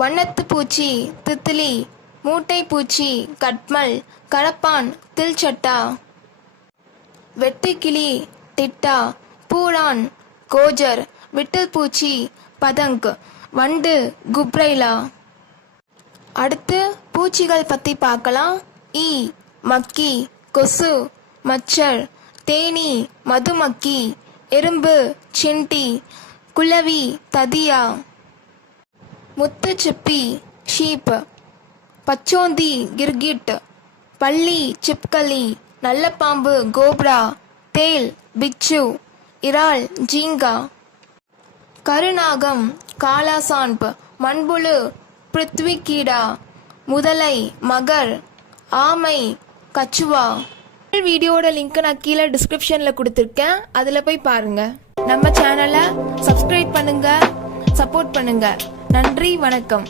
வண்ணத்து பூச்சி தித்திலி, மூட்டை பூச்சி கட்மல், கரப்பான் தில்சட்டா, வெட்டுக்கிளி டிட்டா, பூரான் கோஜர், விட்டில் பூச்சி பதங்க், வண்டு குப்ரைலா. அடுத்து பூச்சிகள் பற்றி பார்க்கலாம். ஈ மக்கி, கொசு மச்சர், தேனி மதுமக்கி, எறும்பு சிண்டி, குளவி ததியா, முத்துச்சிப்பி ஷீப், பச்சோந்தி கிர்கிட், பள்ளி சிப்கலி, நல்ல பாம்பு கோப்ரா, தேல் பிச்சு, இறால் ஜீங்கா, கருநாகம் காலாசான்பு, மண்புழு பிருத்விகீடா, முதலை மகர், ஆமை கச்சுவா. வீடியோட லிங்க் நான் கீழே டிஸ்கிரிப்ஷனில் கொடுத்துருக்கேன், அதில் போய் பாருங்க. நம்ம சேனலை சப்ஸ்கிரைப் பண்ணுங்க, சப்போர்ட் பண்ணுங்க. நன்றி, வணக்கம்.